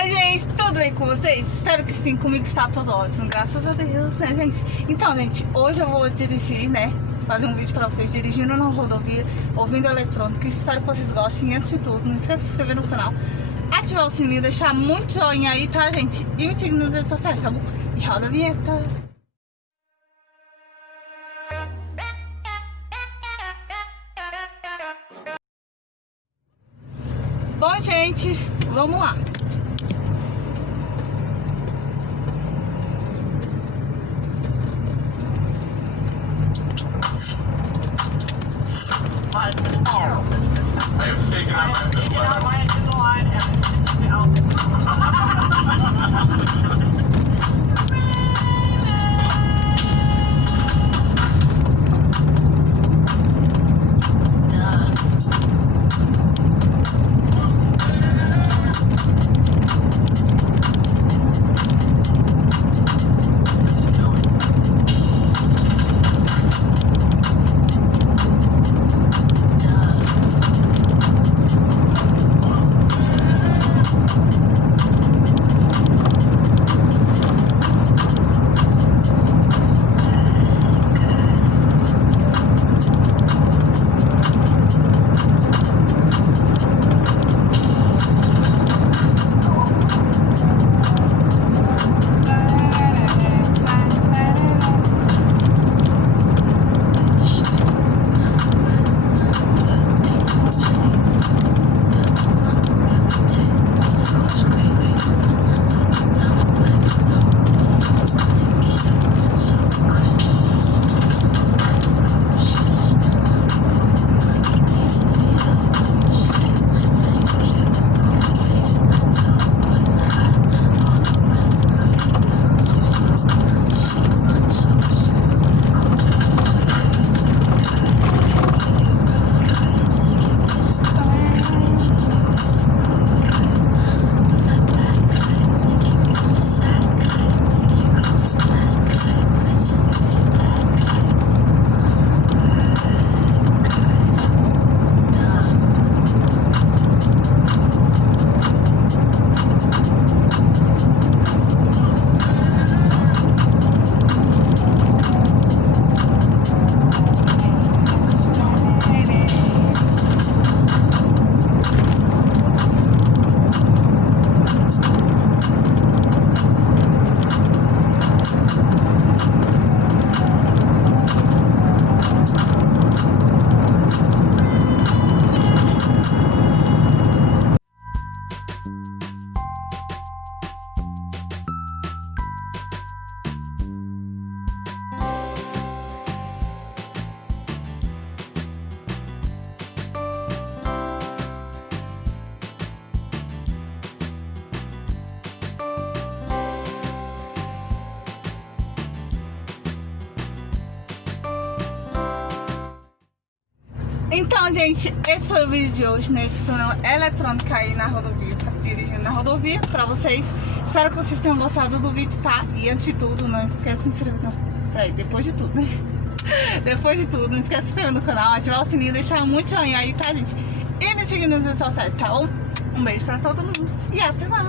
Oi, gente, tudo bem com vocês? Espero que sim, comigo está tudo ótimo, graças a Deus, né, gente? Então, gente, hoje eu vou dirigir, né, fazer um vídeo pra vocês dirigindo na rodovia, ouvindo eletrônica. Espero que vocês gostem. E antes de tudo, não esqueça de se inscrever no canal, ativar o sininho, deixar muito joinha aí, tá, gente? E me seguir nas redes sociais, tá bom? E roda a vinheta. Bom, gente, vamos lá. I have taken out my Invisalign and this is the outfit. Então, gente, esse foi o vídeo de hoje, nesse túnel eletrônica aí na rodovia, tá dirigindo na rodovia pra vocês. Espero que vocês tenham gostado do vídeo, tá? E antes de tudo, não esquece de se inscrever no... Peraí, depois de tudo, né? Depois de tudo, não esquece de se inscrever no canal, ativar o sininho, deixar muito joinha aí, tá, gente? E me seguir nas redes sociais, tá bom? Um beijo pra todo mundo e até mais!